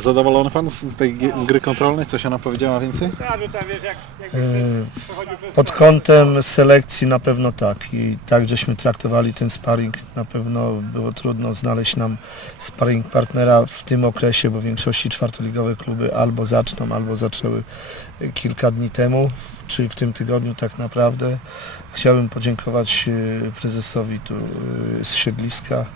Zadowolony Pan z tej gry kontrolnej? Coś ona powiedziała więcej? Pod kątem selekcji na pewno tak i tak żeśmy traktowali ten sparring. Na pewno było trudno znaleźć nam sparring partnera w tym okresie, bo w większości czwartoligowe kluby albo zaczną, albo zaczęły kilka dni temu, czyli w tym tygodniu tak naprawdę. Chciałbym podziękować e, prezesowi tu e, z Siedliska.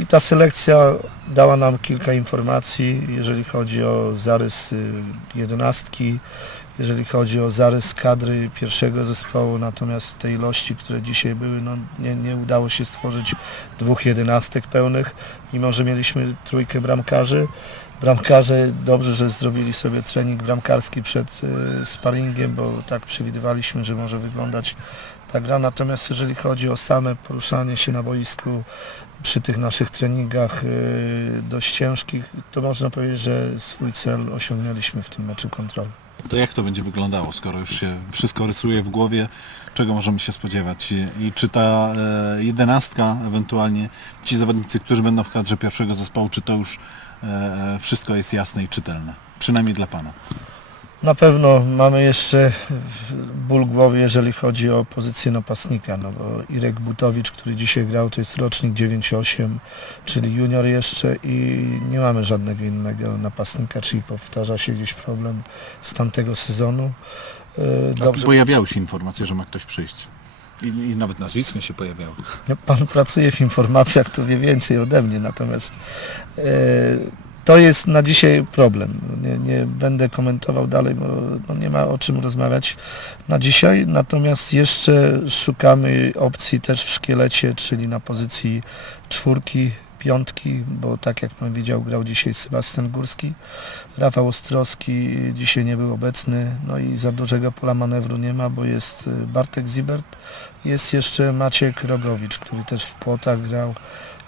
I ta selekcja dała nam kilka informacji, jeżeli chodzi o zarys jedenastki, jeżeli chodzi o zarys kadry pierwszego zespołu, natomiast te ilości, które dzisiaj były, no nie, nie udało się stworzyć dwóch jedenastek pełnych, mimo że mieliśmy trójkę bramkarzy. Bramkarze dobrze, że zrobili sobie trening bramkarski przed y, sparingiem, bo tak przewidywaliśmy, że może wyglądać ta gra. Natomiast jeżeli chodzi o same poruszanie się na boisku przy tych naszych treningach y, dość ciężkich, to można powiedzieć, że swój cel osiągnęliśmy w tym meczu kontrolnym. To jak to będzie wyglądało, skoro już się wszystko rysuje w głowie? Czego możemy się spodziewać? I, i czy ta e, jedenastka, ewentualnie ci zawodnicy, którzy będą w kadrze pierwszego zespołu, czy to już e, wszystko jest jasne i czytelne? Przynajmniej dla Pana. Na pewno mamy jeszcze ból głowy, jeżeli chodzi o pozycję napastnika, no bo Irek Butowicz, który dzisiaj grał, to jest rocznik 9-8, czyli junior jeszcze i nie mamy żadnego innego napastnika, czyli powtarza się gdzieś problem z tamtego sezonu. E, Dobrze. Dobrze, Pojawiały się informacje, że ma ktoś przyjść. I, i nawet nazwisko się pojawiało. No, Pan pracuje w informacjach, to wie więcej ode mnie, natomiast e, to jest na dzisiaj problem. Nie, nie będę komentował dalej, bo no, nie ma o czym rozmawiać na dzisiaj. Natomiast jeszcze szukamy opcji też w szkielecie, czyli na pozycji czwórki, piątki, bo tak jak Pan widział, grał dzisiaj Sebastian Górski. Rafał Ostrowski dzisiaj nie był obecny, no i za dużego pola manewru nie ma, bo jest y, Bartek Zibert, jest jeszcze Maciek Rogowicz, który też w Płotach grał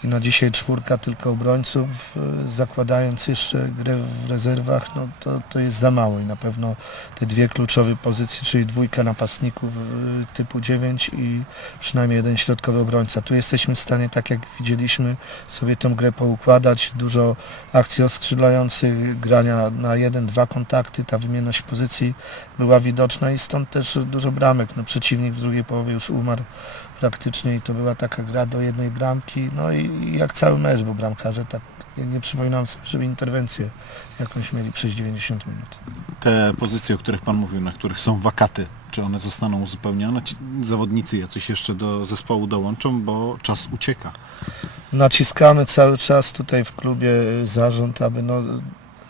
i na dzisiaj czwórka tylko obrońców, y, zakładając jeszcze grę w rezerwach, no to, to jest za mało i na pewno te dwie kluczowe pozycje, czyli dwójka napastników y, typu 9 i przynajmniej jeden środkowy obrońca. Tu jesteśmy w stanie, tak jak widzieliśmy, sobie tę grę poukładać, dużo akcji oskrzydlających, grania na jeden, dwa kontakty, ta wymienność pozycji była widoczna i stąd też dużo bramek. No, przeciwnik w drugiej połowie już umarł praktycznie i to była taka gra do jednej bramki, no i jak cały mecz, bo bramkarze tak nie, nie przypominam sobie, żeby interwencję jakąś mieli przez 90 minut. Te pozycje, o których Pan mówił, na których są wakaty, czy one zostaną uzupełnione? Ci zawodnicy jacyś jeszcze do zespołu dołączą, bo czas ucieka. naciskamy cały czas tutaj w klubie zarząd, aby no,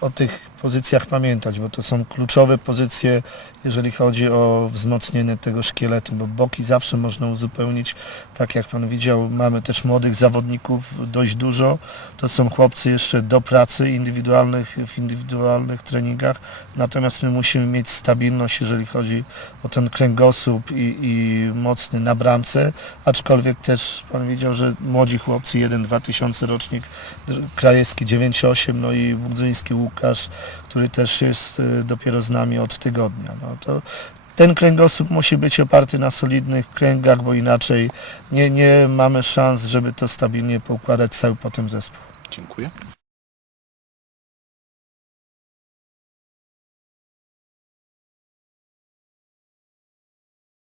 o tych pozycjach pamiętać, bo to są kluczowe pozycje, jeżeli chodzi o wzmocnienie tego szkieletu, bo boki zawsze można uzupełnić. Tak jak Pan widział, mamy też młodych zawodników dość dużo. To są chłopcy jeszcze do pracy indywidualnych, w indywidualnych treningach, natomiast my musimy mieć stabilność, jeżeli chodzi o ten kręgosłup i, i mocny na bramce, aczkolwiek też Pan widział, że młodzi chłopcy, 1-2 tysiące rocznik, Krajewski 9-8, no i Budzyński Łukasz, który też jest y, dopiero z nami od tygodnia. No to ten kręgosłup musi być oparty na solidnych kręgach, bo inaczej nie, nie mamy szans, żeby to stabilnie poukładać cały potem zespół. Dziękuję.